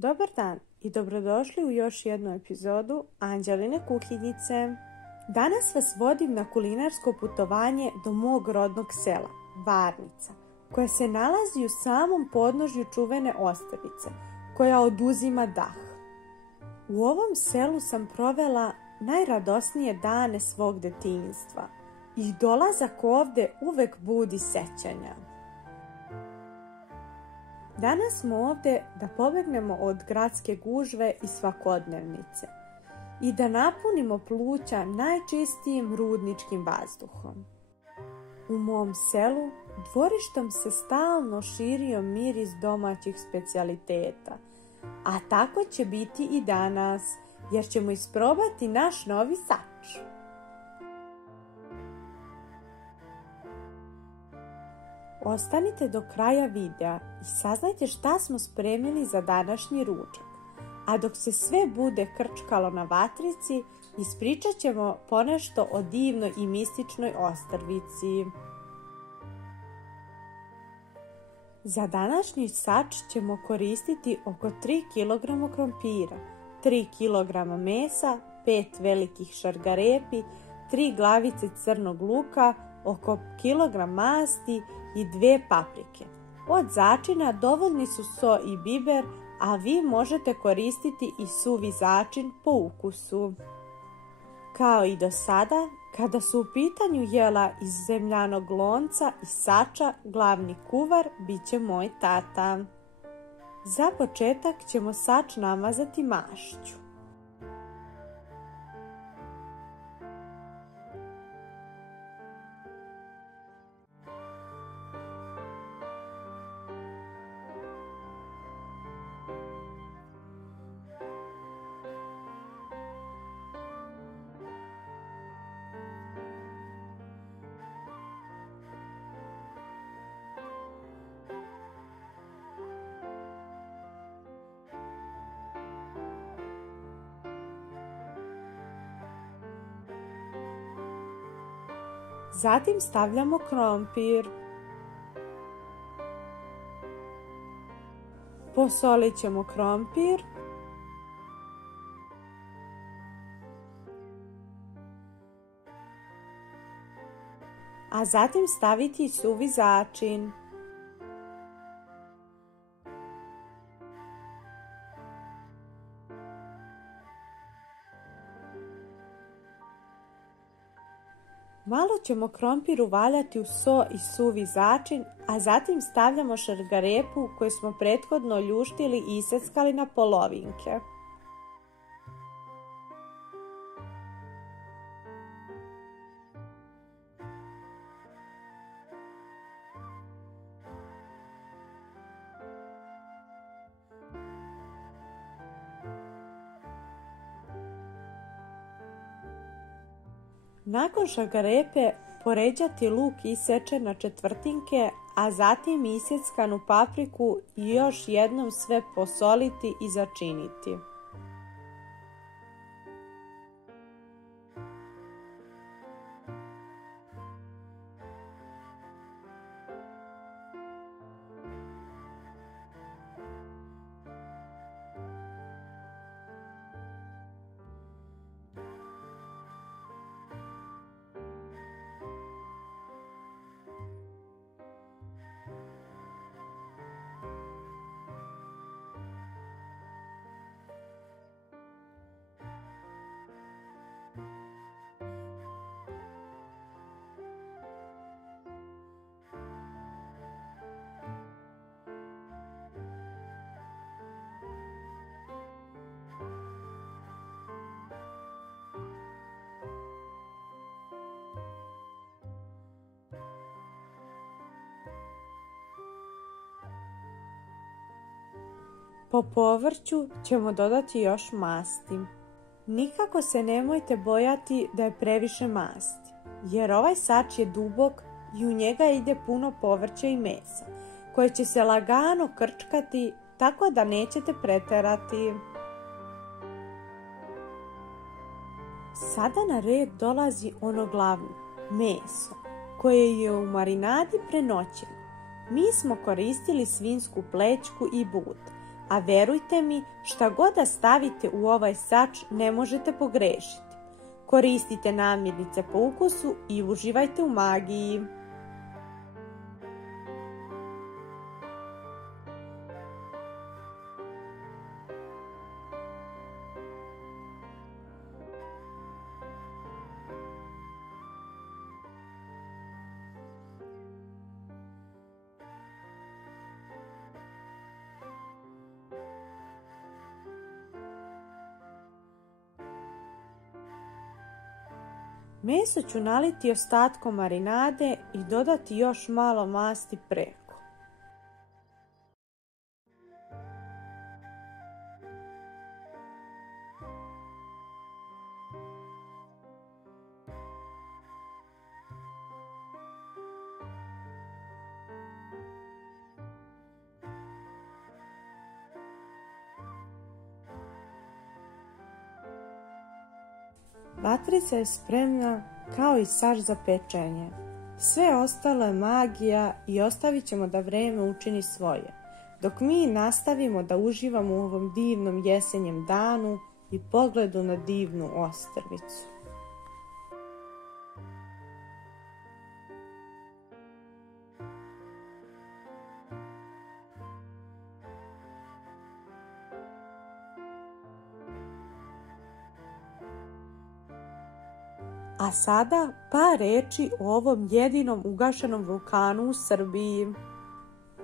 Dobar dan i dobrodošli u još jednu epizodu Anđeline kuhinjice. Danas vas vodim na kulinarsko putovanje do mog rodnog sela, Varnica, koja se nalazi u samom podnožju čuvene Ostravice, koja oduzima dah. U ovom selu sam provela najradosnije dane svog detinjstva i dolazak ovde uvek budi sećanja. Danas smo ovde da pobegnemo od gradske gužve i svakodnevnice i da napunimo pluća najčistijim rudničkim vazduhom. U mom selu dvorištom se stalno širio miris domaćih specijaliteta, a tako će biti i danas, jer ćemo isprobati naš novi sač. Ostanite do kraja videa i saznajte šta smo spremili za današnji ručak. A dok se sve bude krčkalo na vatrici, ispričat ćemo ponešto o divnoj i mističnoj ostrvici. Za današnji sač ćemo koristiti oko 3 kg krompira, 3 kg mesa, 5 velikih šargarepi, 3 glavice crnog luka, oko kilogram masti i 2 paprike. Od začina dovoljni su so i biber, a vi možete koristiti i suvi začin po ukusu. Kao i do sada, kada su u pitanju jela iz zemljanog lonca i sača, glavni kuvar bit će moj tata. Za početak ćemo sač namazati mašću. Zatim stavljamo krompir. Posolit ćemo krompir. A zatim staviti suvi začin. Malo ćemo krompir uvaljati u so i suvi začin, a zatim stavljamo šargarepu koju smo prethodno ljuštili i iseckali na polovinke. Nakon šargarepe poređati luk isečen na četvrtinke, a zatim iseckanu papriku i još jednom sve posoliti i začiniti. Po povrću ćemo dodati još masti. Nikako se nemojte bojati da je previše masti, jer ovaj sač je dubok i u njega ide puno povrća i mesa, koje će se lagano krčkati, tako da nećete preterati. Sada na red dolazi ono glavno, meso, koje je u marinadi prenoćeno. Mi smo koristili svinjsku plećku i but, a verujte mi, šta god da stavite u ovaj sač ne možete pogrešiti. Koristite namirnice po ukusu i uživajte u magiji. Meso ću naliti ostatkom marinade i dodati još malo masti preko. Vatrica je spremna kao i sač za pečenje. Sve ostalo je magija i ostavit ćemo da vreme učini svoje, dok mi nastavimo da uživamo u ovom divnom jesenjem danu i pogledu na divnu ostrvicu. A sada par reči o ovom jedinom ugašenom vulkanu u Srbiji.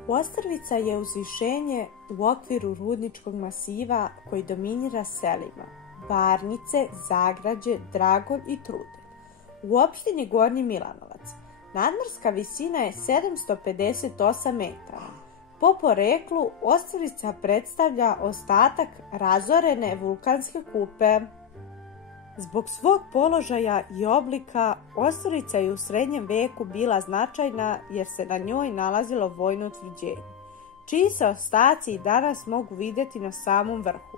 Ostrvica je uzvišenje u okviru rudničkog masiva koji dominira selima Varnice, Zagrađe, Dragon i Trudelj. U opštini Gornji Milanovac nadmorska visina je 758 metara. Po poreklu, ostrvica predstavlja ostatak razorene vulkanske kupe. Zbog svog položaja i oblika, ostrvica je u srednjem veku bila značajna jer se na njoj nalazilo vojno utvrđenje, čiji se ostaci i danas mogu vidjeti na samom vrhu.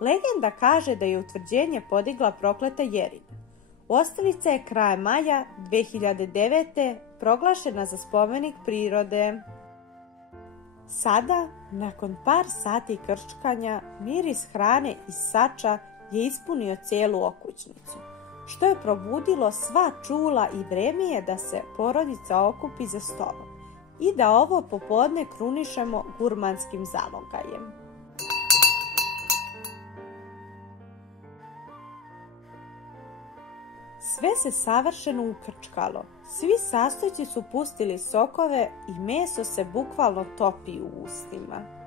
Legenda kaže da je utvrđenje podigla prokleta Jerina. Ostrvica je krajem maja 2009. proglašena za spomenik prirode. Sada, nakon par sati krčkanja, miris hrane iz sača je ispunio cijelu okućnicu, što je probudilo sva čula i vreme je da se porodica okupi za stolom i da ovo popodne krunišemo gurmanskim zalogajem. Sve se savršeno ukrčkalo, svi sastojci su pustili sokove i meso se bukvalno topi u ustima.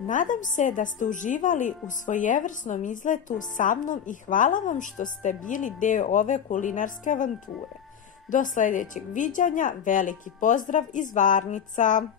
Nadam se da ste uživali u svojevrsnom izletu sa mnom i hvala vam što ste bili deo ove kulinarske avanture. Do sljedećeg viđanja, veliki pozdrav iz Varnica!